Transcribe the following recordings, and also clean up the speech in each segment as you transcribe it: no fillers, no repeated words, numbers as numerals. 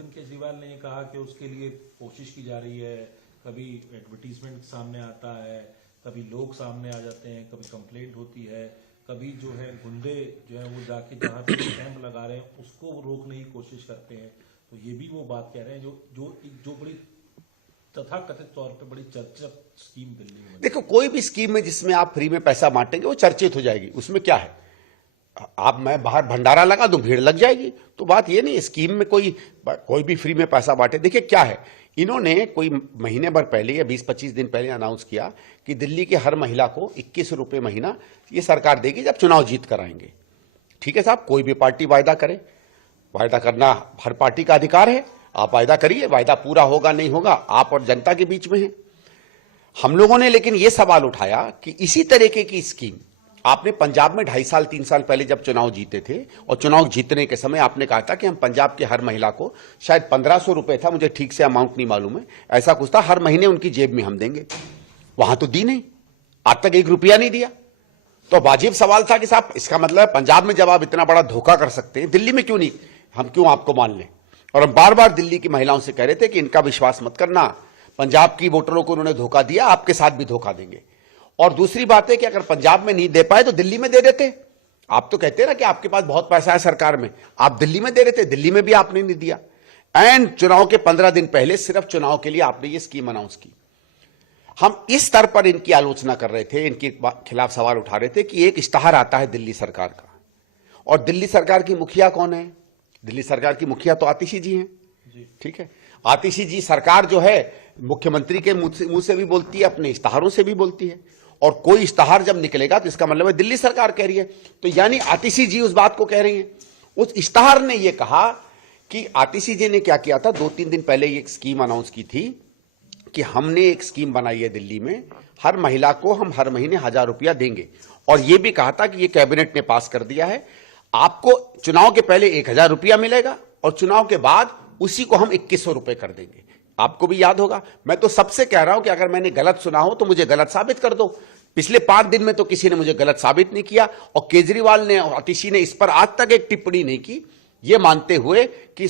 अरविंद केजरीवाल ने ये कहा कि उसके लिए कोशिश की जा रही है, कभी एडवर्टीजमेंट सामने आता है, कभी लोग सामने आ जाते हैं, कभी कंप्लेंट होती है, कभी जो है गुंडे जो है वो जाके जहाँ पे कैंप लगा रहे हैं उसको वो रोकने की कोशिश करते हैं। तो ये भी वो बात कह रहे हैं जो बड़ी तथाकथित तौर पे बड़ी चर्चित स्कीम दिल्ली में। देखो, कोई भी स्कीम में जिसमें आप फ्री में पैसा बांटेंगे वो चर्चित हो जाएगी, उसमें क्या है। आप मैं बाहर भंडारा लगा दूं, भीड़ लग जाएगी। तो बात ये नहीं, स्कीम में कोई भी फ्री में पैसा बांटे। देखिए क्या है, इन्होंने कोई महीने भर पहले या 20-25 दिन पहले अनाउंस किया कि दिल्ली की हर महिला को 21 रुपए महीना ये सरकार देगी जब चुनाव जीत कर आएंगे। ठीक है साहब, कोई भी पार्टी वायदा करे, वायदा करना हर पार्टी का अधिकार है। आप वायदा करिए, वायदा पूरा होगा नहीं होगा आप और जनता के बीच में है। हम लोगों ने लेकिन यह सवाल उठाया कि इसी तरीके की स्कीम आपने पंजाब में 2.5 साल 3 साल पहले जब चुनाव जीते थे, और चुनाव जीतने के समय आपने कहा था कि हम पंजाब के हर महिला को शायद 1500 रुपए था, मुझे ठीक से अमाउंट नहीं मालूम है, ऐसा कुछ था, हर महीने उनकी जेब में हम देंगे। वहां तो दी नहीं, आज तक 1 रुपया नहीं दिया। तो वाजिब सवाल था कि साहब इसका मतलब है पंजाब में जब आप इतना बड़ा धोखा कर सकते हैं, दिल्ली में क्यों नहीं, हम क्यों आपको मान लें। और हम बार बार दिल्ली की महिलाओं से कह रहे थे कि इनका विश्वास मत करना, पंजाब की वोटरों को उन्होंने धोखा दिया, आपके साथ भी धोखा देंगे। और दूसरी बात है कि अगर पंजाब में नहीं दे पाए तो दिल्ली में दे देते। आप तो कहते हैं ना कि आपके पास बहुत पैसा है सरकार में, आप दिल्ली में दे रहे थे, दिल्ली में भी आपने नहीं दिया। एंड चुनाव के 15 दिन पहले सिर्फ चुनाव के लिए आपने ये स्कीम अनाउंस की। हम इस स्तर पर इनकी आलोचना कर रहे थे, इनके खिलाफ सवाल उठा रहे थे कि एक इश्तहार आता है दिल्ली सरकार का, और दिल्ली सरकार की मुखिया कौन है, दिल्ली सरकार की मुखिया तो आतिशी जी हैं। ठीक है, आतिशी जी सरकार जो है मुख्यमंत्री के मुंह से भी बोलती है, अपने इश्तहारों से भी बोलती है, और कोई इश्तहार जब निकलेगा तो इसका मतलब है दिल्ली सरकार कह रही है। तो यानी आतिशी जी उस बात को कह रही हैं। उस इश्तहार ने यह कहा कि आतिशी जी ने क्या किया था, 2-3 दिन पहले एक स्कीम अनाउंस की थी कि हमने एक स्कीम बनाई है दिल्ली में, हर महिला को हम हर महीने 1000 रुपया देंगे, और यह भी कहा था कि यह कैबिनेट ने पास कर दिया है, आपको चुनाव के पहले 1000 रुपया मिलेगा और चुनाव के बाद उसी को हम 2100 रुपए कर देंगे। आपको भी याद होगा, मैं तो सबसे कह रहा हूं कि अगर मैंने गलत सुना हो तो मुझे गलत साबित कर दो। पिछले 5 दिन में तो किसी ने मुझे गलत साबित नहीं किया, और केजरीवाल ने और आतिशी ने इस पर आज तक एक टिप्पणी नहीं की, यह मानते हुए कि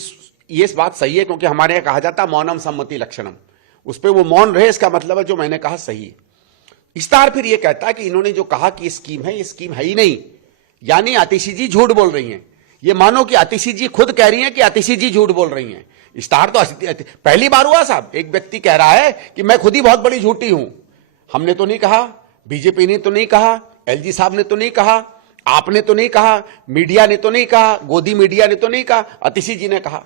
यह बात सही है, क्योंकि हमारे यहां कहा जाता है मौनम सम्मति लक्षणम, उस पर वो मौन रहे, इसका मतलब है जो मैंने कहा सही है। इश्तहार फिर यह कहता है कि इन्होंने जो कहा कि स्कीम है, ये स्कीम है ही नहीं, यानी आतिशी जी झूठ बोल रही हैं। ये मानो कि आतिशी जी खुद कह रही हैं कि आतिशी जी झूठ बोल रही हैं। इश्तहार तो पहली बार हुआ साहब, एक व्यक्ति कह रहा है कि मैं खुद ही बहुत बड़ी झूठी हूं। हमने तो नहीं कहा, बीजेपी ने तो नहीं कहा, एलजी साहब ने तो नहीं कहा, आपने तो नहीं कहा, मीडिया ने तो नहीं कहा, गोदी मीडिया ने तो नहीं कहा, आतिशी जी ने कहा।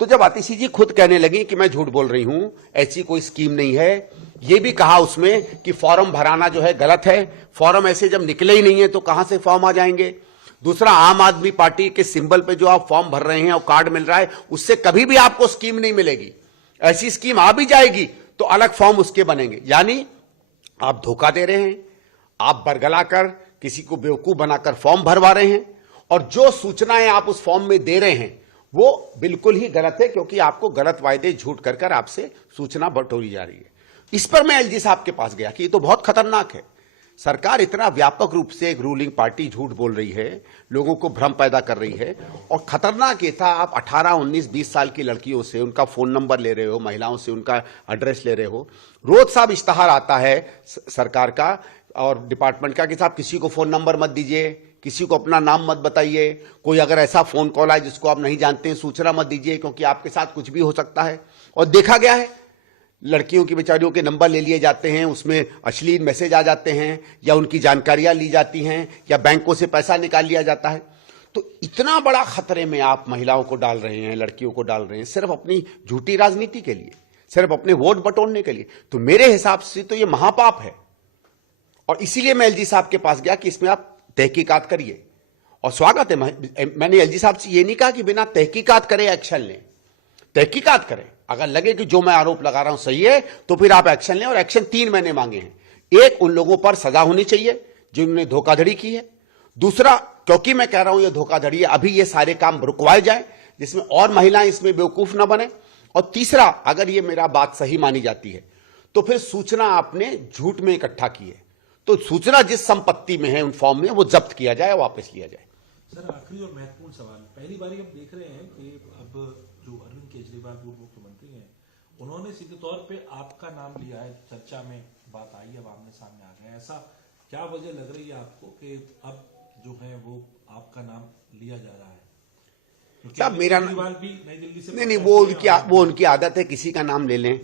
तो जब आतिशी जी खुद कहने लगी कि मैं झूठ बोल रही हूं, ऐसी कोई स्कीम नहीं है, यह भी कहा उसमें कि फॉर्म भराना जो है गलत है, फॉर्म ऐसे जब निकले ही नहीं है तो कहां से फॉर्म आ जाएंगे। दूसरा, आम आदमी पार्टी के सिंबल पे जो आप फॉर्म भर रहे हैं और कार्ड मिल रहा है, उससे कभी भी आपको स्कीम नहीं मिलेगी। ऐसी स्कीम आ भी जाएगी तो अलग फॉर्म उसके बनेंगे। यानी आप धोखा दे रहे हैं, आप बरगलाकर किसी को बेवकूफ बनाकर फॉर्म भरवा रहे हैं, और जो सूचनाएं आप उस फॉर्म में दे रहे हैं वो बिल्कुल ही गलत है, क्योंकि आपको गलत वायदे झूठ कर आपसे सूचना बटोरी जा रही है। इस पर मैं एलजी साहब के पास गया कि ये तो बहुत खतरनाक है, सरकार इतना व्यापक रूप से एक रूलिंग पार्टी झूठ बोल रही है, लोगों को भ्रम पैदा कर रही है। और खतरनाक ये था, आप 18, 19, 20 साल की लड़कियों से उनका फोन नंबर ले रहे हो, महिलाओं से उनका एड्रेस ले रहे हो। रोज साहब इश्तहार आता है सरकार का और डिपार्टमेंट का कि साहब किसी को फोन नंबर मत दीजिए, किसी को अपना नाम मत बताइए, कोई अगर ऐसा फोन कॉल आए जिसको आप नहीं जानते हैं सूचना मत दीजिए, क्योंकि आपके साथ कुछ भी हो सकता है। और देखा गया है, लड़कियों की बेचारियों के नंबर ले लिए जाते हैं, उसमें अश्लील मैसेज आ जाते हैं, या उनकी जानकारियां ली जाती हैं, या बैंकों से पैसा निकाल लिया जाता है। तो इतना बड़ा खतरे में आप महिलाओं को डाल रहे हैं, लड़कियों को डाल रहे हैं, सिर्फ अपनी झूठी राजनीति के लिए, सिर्फ अपने वोट बटोरने के लिए। तो मेरे हिसाब से तो यह महापाप है, और इसीलिए मैं एलजी साहब के पास गया कि इसमें आप तहकीकात करिए। और स्वागत है, मैंने एलजी साहब से यह नहीं कहा कि बिना तहकीकात करे एक्शन लें, तहकीकात करें। अगर लगे कि जो मैं आरोप लगा रहा हूं सही है तो फिर आप एक्शन लें, और एक्शन 3 मैंने मांगे हैं। एक, उन लोगों पर सजा होनी चाहिए जिन्होंने धोखाधड़ी की है। दूसरा, क्योंकि मैं कह रहा हूं ये धोखाधड़ी है, अभी ये सारे काम रुकवाए जाए जिसमें और महिलाएं इसमें बेवकूफ ना बने। और तीसरा, अगर ये मेरा बात सही मानी जाती है तो फिर सूचना आपने झूठ में इकट्ठा की है, तो सूचना जिस संपत्ति में है उन फॉर्म में वो जब्त किया जाए, वापस लिया जाए। सर, आखिरी और महत्वपूर्ण सवाल, पहली बार हम देख रहे हैं कि अब जो अरविंद केजरीवाल केजरीवाल पूर्व मुख्यमंत्री हैं, उन्होंने सीधे तौर पे आपका नाम लिया है, चर्चा में बात आई है, अब आमने सामने आ गए। ऐसा क्या वजह लग रही है आपको कि अब जो है वो आपका नाम लिया जा रहा है? साहब मेरा केजरीवाल भी नई दिल्ली से नहीं, वो उनकी आदत है, किसी का नाम ले लें।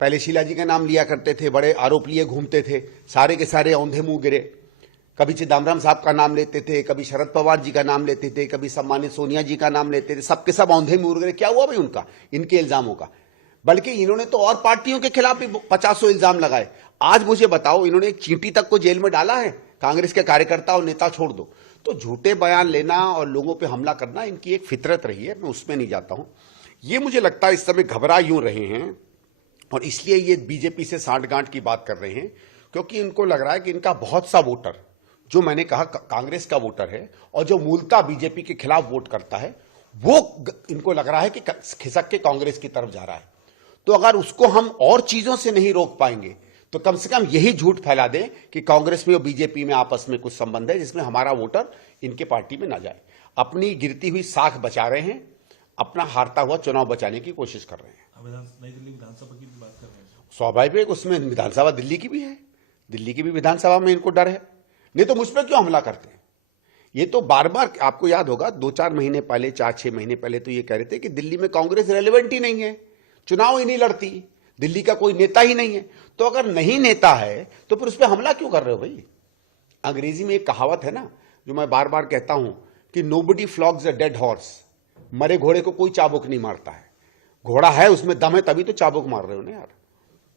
पहले शीला जी का नाम लिया करते थे, बड़े आरोप लिए घूमते थे, सारे के सारे औंधे मुंह गिरे। कभी चिदम्बरम साहब का नाम लेते थे, कभी शरद पवार जी का नाम लेते थे, कभी सम्मानित सोनिया जी का नाम लेते थे, सबके सब औंधे मुंह गिरे। क्या हुआ भाई उनका, इनके इल्जामों का? बल्कि इन्होंने तो और पार्टियों के खिलाफ भी 50 इल्जाम लगाए। आज मुझे बताओ, इन्होंने एक चींटी तक को जेल में डाला है? कांग्रेस के कार्यकर्ता और नेता छोड़ दो। तो झूठे बयान लेना और लोगों पे हमला करना इनकी एक फितरत रही है, मैं उसमें नहीं जाता हूं। ये मुझे लगता है इस समय घबरा यूं रहे हैं और इसलिए ये बीजेपी से सांठगांठ की बात कर रहे हैं, क्योंकि इनको लग रहा है कि इनका बहुत सा वोटर, जो मैंने कहा कांग्रेस का वोटर है और जो मूलतः बीजेपी के खिलाफ वोट करता है, वो इनको लग रहा है कि खिसक के कांग्रेस की तरफ जा रहा है। तो अगर उसको हम और चीजों से नहीं रोक पाएंगे तो कम से कम यही झूठ फैला दें कि कांग्रेस में और बीजेपी में आपस में कुछ संबंध है जिसमें हमारा वोटर इनके पार्टी में ना जाए। अपनी गिरती हुई साख बचा रहे हैं, अपना हारता हुआ चुनाव बचाने की कोशिश कर रहे हैं। नई दिल्ली विधानसभा की भी बात कर रहे हैं, स्वाभाविक उसमें विधानसभा दिल्ली की भी है, दिल्ली की भी विधानसभा में इनको डर है, नहीं तो मुझ पर क्यों हमला करते हैं? ये तो बार बार, आपको याद होगा 2-4 महीने पहले, 4-6 महीने पहले तो ये कह रहे थे कि दिल्ली में कांग्रेस रेलेवेंट ही नहीं है, चुनाव ही नहीं लड़ती, दिल्ली का कोई नेता ही नहीं है। तो अगर नहीं नेता है तो फिर उस पर हमला क्यों कर रहे हो भाई? अंग्रेजी में एक कहावत है ना, जो मैं बार बार कहता हूं कि नोबडी फ्लॉग्स अ डेड हॉर्स। मरे घोड़े को कोई चाबुक नहीं मारता है, घोड़ा है उसमें दम है तभी तो चाबुक मार रहे हो ना यार।